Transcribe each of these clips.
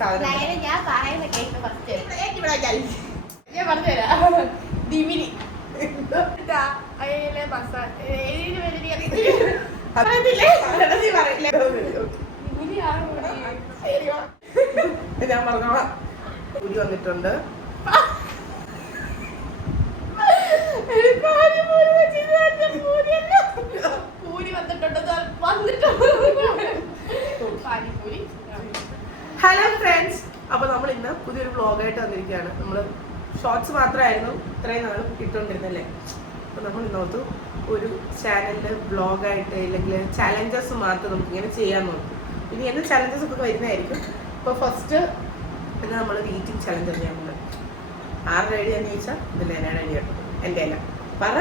സാധനം. ഞാൻ പറയുന്ന കേക്ക് ഫസ്റ്റ് ഞാൻ പറഞ്ഞുതരാം. ദിമിനി ഞാൻ പറഞ്ഞോളാം. പൂരി വന്നിട്ടുണ്ട്. പൂരി ഹലോ ഫ്രണ്ട്സ്, അപ്പൊ നമ്മൾ ഇന്ന് പുതിയൊരു വ്ളോഗായിട്ട് വന്നിരിക്കുകയാണ്. നമ്മള് ഷോർട്സ് മാത്രമായിരുന്നു ഇത്രയും നാളും ഇട്ടുകൊണ്ടിരുന്നല്ലേ. അപ്പൊ നമ്മൾ ഇന്നോർത്തു ഒരു ചാനലില് വ്ളോഗായിട്ട് അല്ലെങ്കിൽ ചാലഞ്ചസ് മാത്രം നമുക്ക് ഇങ്ങനെ ചെയ്യാൻ നോക്കും. ഇനി എന്ത് ചാലഞ്ചസ് ഒക്കെ വരുന്നതായിരിക്കും. ഇപ്പൊ ഫസ്റ്റ് ഇത് നമ്മൾ ഈറ്റിംഗ് ചലഞ്ച് ചെയ്യാൻ പോകുന്നത്. ആരുടെ ഐഡിയ എന്ന് ചോദിച്ചാൽ ഇതിൽ എന്നോട് ഐഡിയ കേട്ടോ. എൻ്റെ അല്ല പറ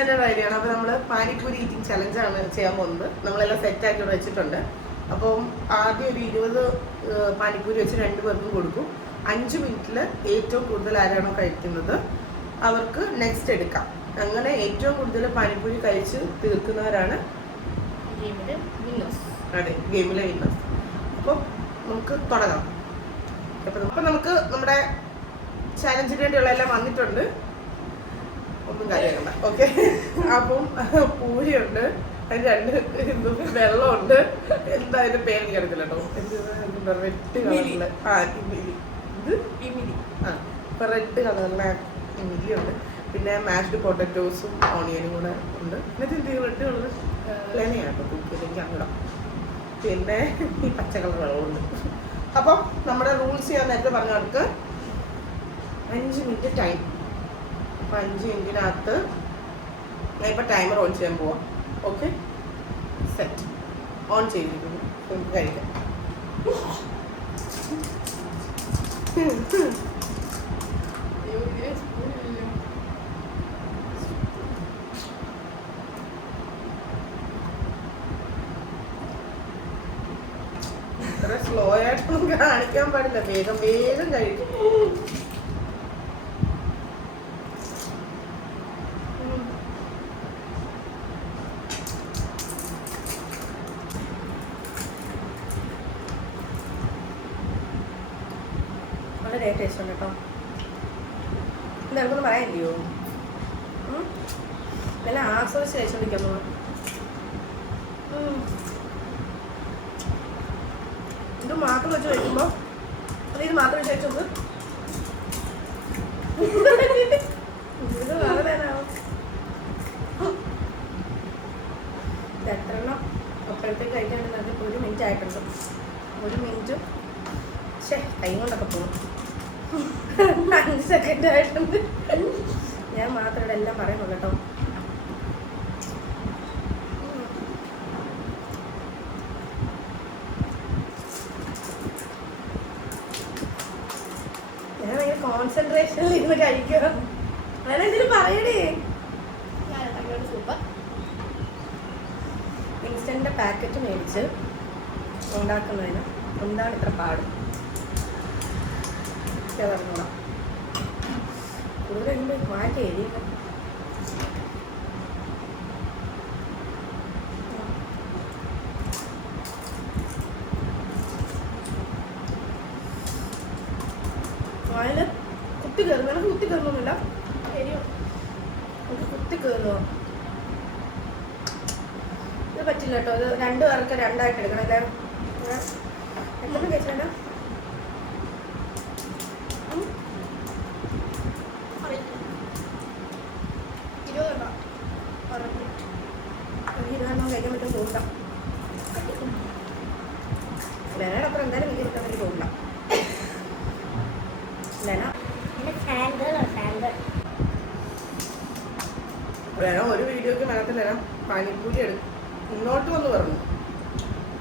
എന്നോട് ഐഡിയ ആണ്. അപ്പൊ നമ്മള് പാനിപ്പൂരി ഈറ്റിംഗ് ചലഞ്ചാണ് ചെയ്യാൻ പോകുന്നത്. നമ്മളെല്ലാം സെറ്റാക്കി ഇവിടെ വെച്ചിട്ടുണ്ട്. അപ്പം ആദ്യം ഒരു 20 പാനിപ്പൂരി വെച്ച് 2 പേർക്കും കൊടുക്കും. 5 മിനിറ്റിൽ ഏറ്റവും കൂടുതൽ ആരാണോ കഴിക്കുന്നത് അവർക്ക് നെക്സ്റ്റ് എടുക്കാം. അങ്ങനെ ഏറ്റവും കൂടുതൽ പാനിപ്പൂരി കഴിച്ച് തീർക്കുന്നവരാണ് അതെ ഗെയിമിലെ വിന്നേഴ്സ്. അപ്പം നമുക്ക് തുടങ്ങാം. അപ്പം നമുക്ക് നമ്മുടെ ചാലഞ്ചിന് വേണ്ടിയുള്ള എല്ലാം വന്നിട്ടുണ്ട്. ഒന്നും കാര്യമാക്കണ്ട. ഓക്കെ, അപ്പം പൂരിയുണ്ട്, അതിന് 2 വെള്ളമുണ്ട്. എന്താ അതിന്റെ പേര് കിടക്കില്ല കേട്ടോ. റെഡ് കളറില് ഇത് ഇമിലി. ഇപ്പൊ റെഡ് കളറിലെ ഇമിലി ഉണ്ട്. പിന്നെ മാഷ്ഡ് പൊട്ടറ്റോസും ഓണിയനും കൂടെ ഉണ്ട്. എന്നിട്ട് റെഡ് കളർ ലെനയാണ് കേട്ടോ കുക്കിയിലേക്ക് അങ്ങോട്ട്. പിന്നെ ഈ പച്ച കളർ വെള്ളമുണ്ട്. അപ്പം നമ്മുടെ റൂൾസ് ചെയ്യാൻ നേരത്തെ പറഞ്ഞ കണക്ക് 5 മിനിറ്റ് ടൈം. അപ്പം 5 മിനിറ്റിനകത്ത് ഞാൻ ഇപ്പം ടൈമർ ഓൺ ചെയ്യാൻ പോവാം. ഓക്കെ, സെറ്റ് ഓൺ ചെയ്തിരിക്കുന്നു. നമുക്ക് കഴിക്കാം. ഇത്ര സ്ലോ ആയിട്ടൊന്നും കാണിക്കാൻ പാടില്ല. വേഗം വേഗം കഴിക്കും. വളരെ ടേസ്റ്റ് ഉണ്ട് കേട്ടോ. എന്താണെന്ന് പറയാനില്ലയോ? നല്ല ആസ്വദിച്ച് കഴിച്ചോണ്ടിരിക്കാൻ പോകാം. ഇത് മാത്രം വെച്ച് കഴിക്കുമ്പോൾ ഇത് മാത്രം വെച്ച് കഴിച്ചോണ്ട് ഇത് വളരെ ഇത് എത്ര എണ്ണം അപ്പോഴത്തേക്ക് കഴിക്കാനുണ്ടെങ്കിൽ 1 മിനിറ്റ് ആയിട്ടുണ്ട്. 1 മിനിറ്റ് കൈ കൊണ്ടൊക്കെ പോകും. 5 സെക്കൻഡ് ആയിട്ടുണ്ട്. ഞാൻ മാത്രം ഇവിടെ എല്ലാം പറയുന്നുള്ളൂ കേട്ടോ. ഞാൻ ഭയങ്കര കോൺസെൻട്രേഷനിൽ ഇരുന്ന് കഴിക്കുക. അങ്ങനെ എന്തിനും പറയണേ. ഇൻസ്റ്റന്റിന്റെ പാക്കറ്റ് മേടിച്ച് ഉണ്ടാക്കുന്നതിന് എന്താണ് ഇത്ര പാട് പറഞ്ഞോളാം. കൂടുതൽ മാറ്റി എഴുതിയില്ല. വായില് കുത്തി കയറുന്നു. എനിക്ക് കുത്തി കയറുന്നൊന്നുമില്ല. എനിക്ക് കുത്തി കയറുമോ? ഇത് പറ്റില്ല കേട്ടോ. ഇത് 2 പേർക്ക് 2 ആയിട്ട് എടുക്കണം. അല്ലേ എത്ര കഴിച്ചാലോ? കഴിക്കാൻ പറ്റും തോന്നാം. ലെനോടൊപ്പം എന്തായാലും വലിയ കിട്ടാൻ വേണ്ടി തോന്നില്ല. ലെനോ ഒരു വീഡിയോക്ക് മേലത്തെ ലെനോ പാനിപ്പൂരി മുന്നോട്ട് വന്ന് പറഞ്ഞു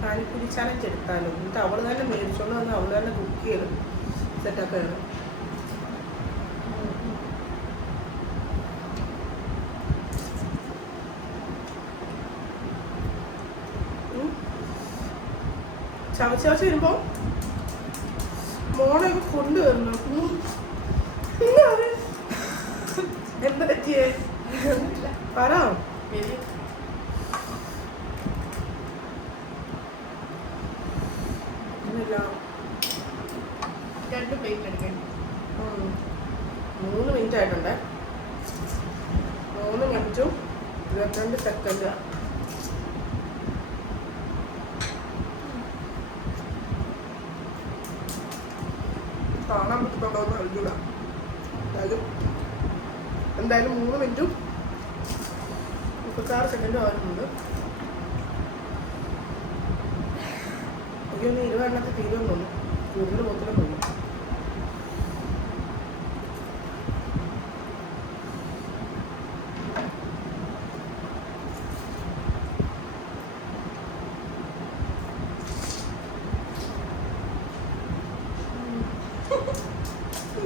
പാനിപ്പൂരി ചാലഞ്ച് എടുത്താലും. എന്നിട്ട് അവൾ തന്നെ മേടിച്ചോണ്ട് വന്ന് അവൾ തന്നെ കുക്ക് ചെയ്ത് സെറ്റാക്കുകയാണ്. ചവച്ച് വരുമ്പോൾ മോണൊക്കെ കൊണ്ടുവരണം. എന്താ പറ്റിയേ പറ. പറ്റുന്നില്ല. 2 പ്ലേറ്റ് എടുക്കാൻ 3 മിനിറ്റ് ആയിട്ടുണ്ട്. 3 മിനിറ്റും 22 സെക്കൻഡ്. കാണാൻ പറ്റുന്നുണ്ടോ എന്ന് അറിഞ്ഞൂട. എന്തായാലും 3 മിനിറ്റും 36 സെക്കൻഡും ആകുന്നുണ്ട്. എനിക്കൊന്ന് 20 എണ്ണത്തിൽ തീരുമെന്ന് തോന്നുന്നു. കൂടുതൽ പോത്തിലും തോന്നുന്നു.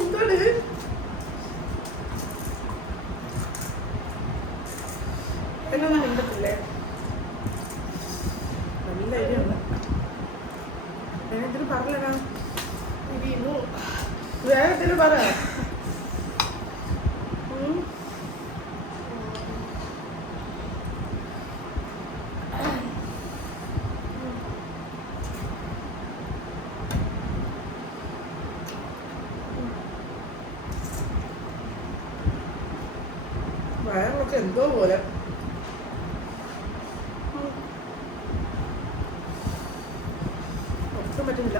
എന്താണ് എന്നൊന്നും മിണ്ടത്തില്ലേ? നല്ല എരിയുണ്ട്. ഞാനെന്തിനും പറഞ്ഞടാ. വേറെ എന്തിനും പറ. വയറൊക്കെ എന്തോ പോലെ. ഒട്ടും പറ്റുന്നില്ല.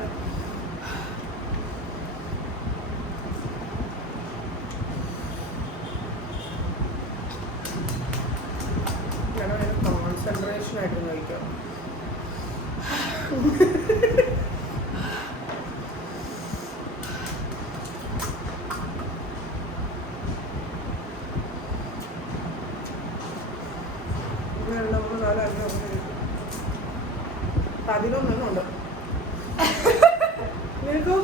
കോൺസെൻട്രേഷൻ ആയിട്ട് കഴിക്കാം. നമ്മൾ 4 11 നിനക്കോ?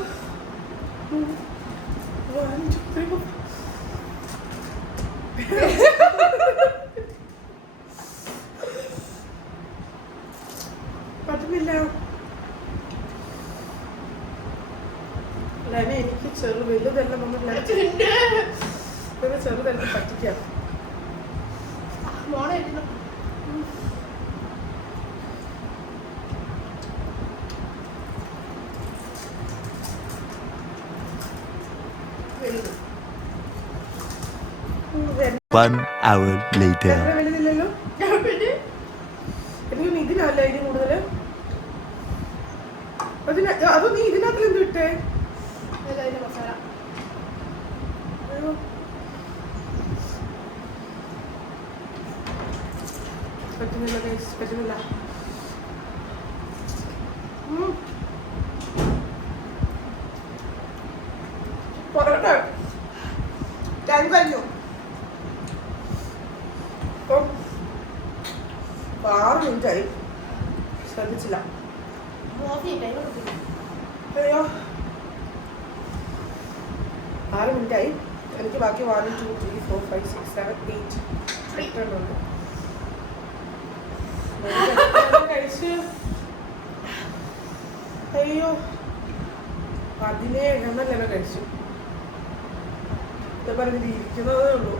1 2 3 4 പറ്റുന്നില്ല. എനിക്ക് വലുതെല്ലാം വന്നില്ല. ചെറുതെല്ലാം പറ്റിക്കാം. മോളെ One hour later. വലുതില്ലല്ലോ. എനിക്കൊന്ന് ഇതിനല്ല ഇത് കൂടുതൽ. അതോ നീ ഇതിനകത്തിൽ എന്ത് ഇട്ടേ? മസാല പറ്റുന്നില്ല. പറ്റുന്നില്ല. പൊറോട്ടെ ടൈം കഴിഞ്ഞു. 6 മിനിറ്റായി. ശ്രദ്ധിച്ചില്ല. അയ്യോ 6 മിനിറ്റായി. എനിക്ക് ബാക്കി 1 2 3 4 5 6 7 8 ഉണ്ട്. കഴിച്ച് അയ്യോ 17 എണ്ണം കഴിച്ചു. ഇത് പറഞ്ഞിട്ട് ഇരിക്കുന്നതേ ഉള്ളൂ.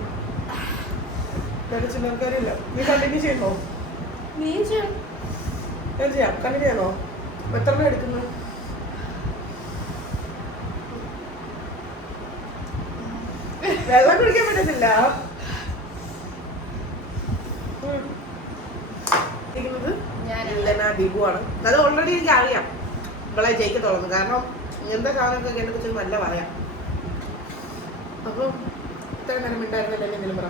ചില്ലർക്കാരില്ല. നീ കണ്ടിന്യൂ ചെയ്യുന്നോ? ഞാൻ ചെയ്യാം. കണ്ടിന്യൂ ചെയ്യണോ? എത്ര എണ്ണം എടുക്കുന്നു? വെള്ളം കുടിക്കാൻ പറ്റത്തില്ല. ദീപുവാണ്. അത് ഓൾറെഡി എനിക്ക് അറിയാം ഇവളെ ജയിക്കത്തുള്ളൂ. കാരണം ഇങ്ങനത്തെ സാധനമൊക്കെ എന്നെ കുറിച്ച് നല്ല പറയാം. അപ്പം ഇത്രയും നേരം ഉണ്ടായിരുന്നില്ല. എന്തെങ്കിലും പറ.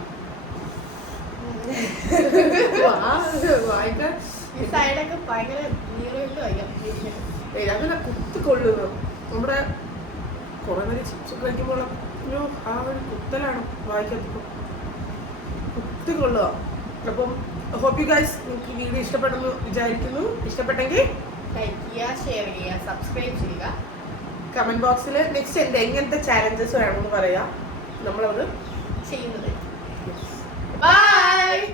അങ്ങനെ കുത്തിക്കൊള്ളുന്നു. നമ്മുടെ കുറെ നേരം ചിപ്സ് കഴിക്കുമ്പോൾ ആ ഒരു കുത്തലാണ് വായിക്കത്തിപ്പോൾ. കുത്തിക്കൊള്ളുക. അപ്പം ഹോപ്പ് യു ഗൈസ് നിങ്ങൾക്ക് വീഡിയോ ഇഷ്ടപ്പെടുന്നു വിചാരിക്കുന്നു. ഇഷ്ടപ്പെട്ടെങ്കിൽ ലൈക്ക് ചെയ്യുക, ഷെയർ ചെയ്യുക, സബ്സ്ക്രൈബ് ചെയ്യുക. കമന്റ് ബോക്സിൽ നെക്സ്റ്റ് എങ്ങനത്തെ ചാലഞ്ചസ് വേണമെന്ന് പറയാം. നമ്മളത് ചെയ്യുന്നത്.